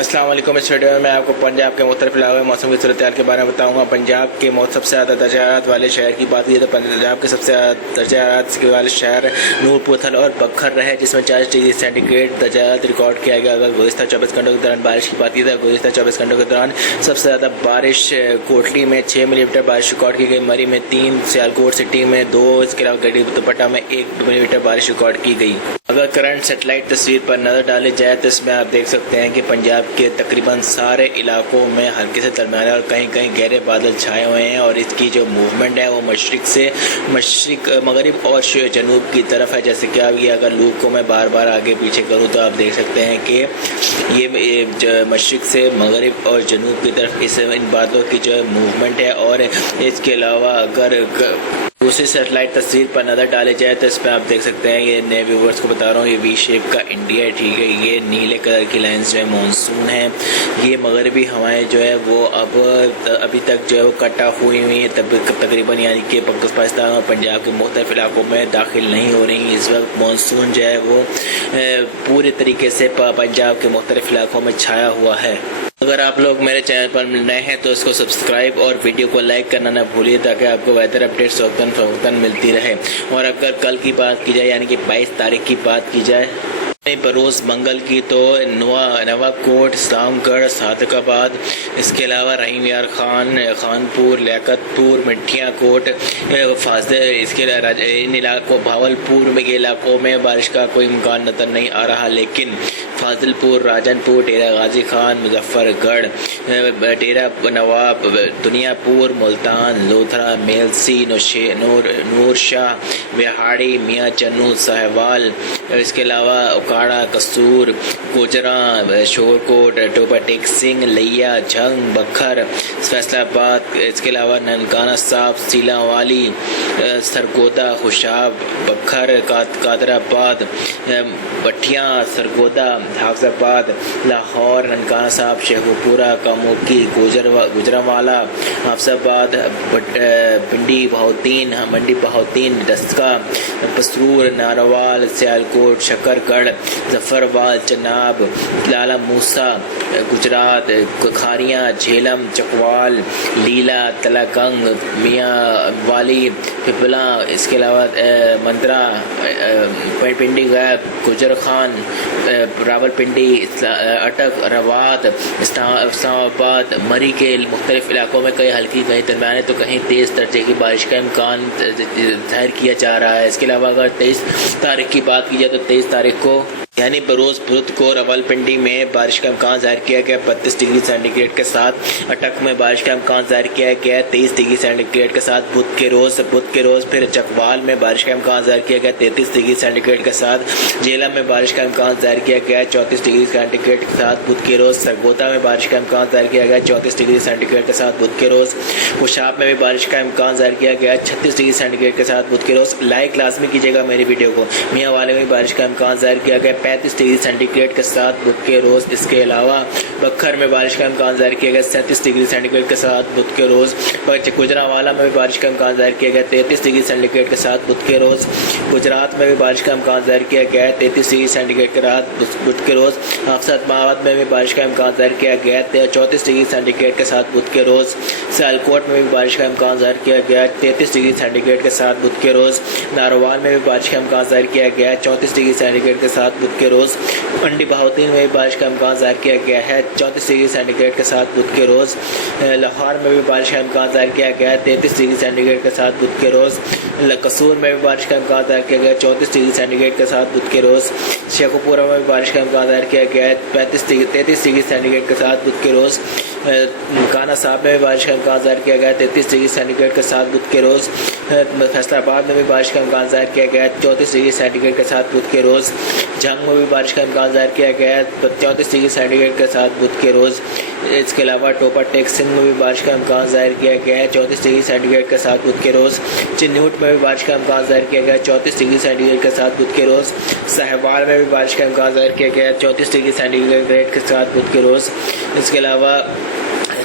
السلام علیکم۔ اس ویڈیو میں آپ کو پنجاب کے مختلف علاقوں میں موسم کی صورتحال کے بارے میں بتاؤں گا۔ پنجاب کے سب سے زیادہ درجہ حرارت والے شہر کی بات کی تو پنجاب کے سب سے زیادہ درجہ حرارت والے شہر نور پور اور بکھر رہے، جس میں 40 ڈگری سینٹی گریڈ درجہ حرارت ریکارڈ کیا گیا۔ اگر گزشتہ 24 گھنٹوں کے دوران بارش کی بات کی تو گزشتہ 24 گھنٹوں کے دوران سب سے زیادہ بارش کوٹلی میں 6 ملی میٹر بارش ریکارڈ کی گئی، مری میں 3، سیالکوٹ سٹی میں 2، اس کے علاوہ گڑھی دوپٹہ میں 1 ملی میٹر بارش ریکارڈ کی گئی۔ اگر کرنٹ سیٹلائٹ تصویر پر نظر ڈالی جائے تو اس میں آپ دیکھ سکتے ہیں کہ پنجاب کے تقریباً سارے علاقوں میں ہلکے سے درمیانے اور کہیں کہیں گہرے بادل چھائے ہوئے ہیں، اور اس کی جو موومنٹ ہے وہ مشرق مغرب اور جنوب کی طرف ہے۔ جیسے کہ اب یہ اگر لوپ کو میں بار بار آگے پیچھے کروں تو آپ دیکھ سکتے ہیں کہ یہ مشرق سے مغرب اور جنوب کی طرف ان بادلوں کی جو موومنٹ ہے۔ اور اس کے علاوہ اگر دوسری سیٹلائٹ تصویر پر نظر ڈالی جائے تو اس پہ آپ دیکھ سکتے ہیں، یہ نئے ویورز کو بتا رہا ہوں، یہ وی شیپ کا انڈیا ہے، ٹھیک ہے۔ یہ نیلے کلر کی لائنز جو ہے مانسون ہے۔ یہ مغربی ہوائیں جو ہے وہ ابھی تک جو ہے وہ کٹ آف ہوئی ہیں، تقریباً یعنی کہ پاکستان اور پنجاب کے مختلف علاقوں میں داخل نہیں ہو رہی۔ اس وقت مانسون جو ہے وہ پورے طریقے سے پنجاب کے مختلف علاقوں میں چھایا ہوا ہے۔ اگر آپ لوگ میرے چینل پر نئے ہیں تو اس کو سبسکرائب اور ویڈیو کو لائک کرنا نہ بھولیے تاکہ آپ کو ویدر اپڈیٹس وقتاً ملتی رہے۔ اور اگر کل کی بات کی جائے یعنی کہ 22 تاریخ کی بات کی جائے بروز منگل کی تو نوا کوٹ، اسلام گڑھ، صادق آباد، اس کے علاوہ رحیم یار خان، خانپور، لیاقت پور، مٹھیاں کوٹ، اس کے ان علاقوں بھاولپور میں کے علاقوں میں بارش کا کوئی امکان نظر نہیں آ رہا، لیکن فاضل پور، راجن پور، ڈیرہ غازی خان، مظفر گڑھ، ڈیرہ نواب، دنیا پور، ملتان، لودھرا، میلسی، نور شاہ، وہاڑی، میاں چنو، ساہیوال، اس کے علاوہ اکاڑا، قصور، گوجراں، شورکوٹ، ٹوپا ٹیک سنگھ، لیا، جھنگ، بکھر، فیصل آباد، اس کے علاوہ ننکانہ صاحب، سیلا والی، سرگودا، خوشاب، بکھر، قادر آباد، بٹھیاں، سرگودا، حافظ آباد، لاہور، ننکانہ صاحب، شیخو پورہ، کاموکی، گجرانوالا، حافظ آباد، منڈی بہوتین، ڈسکا، پسرور، ناروال، سیالکوٹ، شکر گڑھ، ظفر آباد، چناب، لالا موسیٰ، گجرات، کھاریاں، جھیلم، چکوال، لیلا، تلا گنگ، میاں والی، پپلا، اس کے علاوہ مندرا، پنڈی غیب، گجر خان، راول پنڈی، اٹک، روات، اسلام آباد، مری کے مختلف علاقوں میں کہیں ہلکی کہیں درمیانے تو کہیں تیز درجے کی بارش کا امکان ظاہر کیا جا رہا ہے۔ اس کے علاوہ اگر 23 تاریخ کی بات کی جائے تو 23 تاریخ کو یعنی بروز بدھ کو راول پنڈی میں بارش کا امکان ظاہر کیا گیا 32 ڈگری سینٹی گریڈ کے ساتھ، اٹک میں بارش کا امکان ظاہر کیا گیا 23 ڈگری سینٹی گریڈ کے ساتھ، بدھ کے روز پھر چکوال میں بارش کا امکان ظاہر کیا گیا 33 ڈگری سینٹی گریڈ کے ساتھ، جیلم میں بارش کا امکان ظاہر کیا گیا 34 ڈگری سینٹی گریڈ کے ساتھ بدھ کے روز، سرگودا میں بارش کا امکان ظاہر کیا گیا 34 ڈگری سینٹی گریڈ کے ساتھ بدھ کے روز، خوشاب میں بھی بارش کا امکان ظاہر کیا گیا 36 ڈگری سینٹی گریڈ کے ساتھ بدھ کے روز۔ لائک لازمی کیجیے گا میری ویڈیو کو۔ میاں والے میں بھی بارش کا امکان ظاہر کیا گیا 35 ڈگری سینٹی گریڈ کے ساتھ بدھ کے روز۔ اس کے علاوہ بکھر میں بارش کا امکان ظاہر کیا گیا 37 ڈگری سینٹی گریڈ کے ساتھ بدھ کے روز، گجرانوالا میں بھی بارش کا امکان ظاہر کیا گیا 33 ڈگری سینٹی گریڈ کے ساتھ بدھ کے روز، گجرات میں بھی بارش کا امکان ظاہر کیا گیا 33 ڈگری سینٹی گریڈ کے ساتھ بدھ کے روز، حافظ آباد میں بھی بارش کا امکان ظاہر کیا گیا 34 ڈگری سینٹی گریڈ کے ساتھ بدھ کے روز، سیالکوٹ میں بھی بارش کا امکان ظاہر کیا گیا 33 ڈگری سینٹی گریڈ کے ساتھ بدھ کے روز، ناروال میں بھی بارش کا امکان ظاہر کیا گیا 34 ڈگری سینٹی گریڈ کے ساتھ بدھ کے روز، منڈی بہوتین میں بھی بارش کا امکان ظاہر کیا گیا ہے 34 ڈگری سینٹی گریڈ کے ساتھ بدھ کے روز، لاہور میں بھی بارش کا امکان ظاہر کیا گیا 33 ڈگری سینٹی گریڈ کے ساتھ بدھ کے روز، قصور میں بھی بارش کا امکان ظاہر کیا گیا 34 ڈگری سینٹی گریڈ کے ساتھ بدھ کے روز، شیخو پورہ میں بھی بارش کا امکان ظاہر کیا گیا 33 ڈگری سینٹی گریڈ کے ساتھ بدھ کے روز، ننکانہ صاحب میں بھی بارش کا امکان ظاہر کیا گیا 33 ڈگری سینٹی گریڈ کے ساتھ بدھ کے روز، فیصل آباد میں بھی بارش کا امکان ظاہر کیا گیا 34 ڈگری سینٹی گریڈ کے ساتھ بدھ کے روز، جھنگ میں بھی بارش کا امکان ظاہر کیا گیا 34 ڈگری سینٹی گریڈ کے ساتھ بدھ کے روز۔ اس کے علاوہ ٹوپا ٹیک سنگھ میں بھی بارش کا امکان ظاہر کیا گیا ہے 34 ڈگری سینٹی گریڈ کے ساتھ بدھ کے روز، چنوٹ میں بھی بارش کا امکان ظاہر کیا گیا 34 ڈگری سینٹی گریڈ کے ساتھ بدھ کے روز، ساہیوال میں بھی بارش کا امکان ظاہر کیا گیا 34 ڈگری سینٹی گریڈ کے ساتھ بدھ کے روز۔ اس کے علاوہ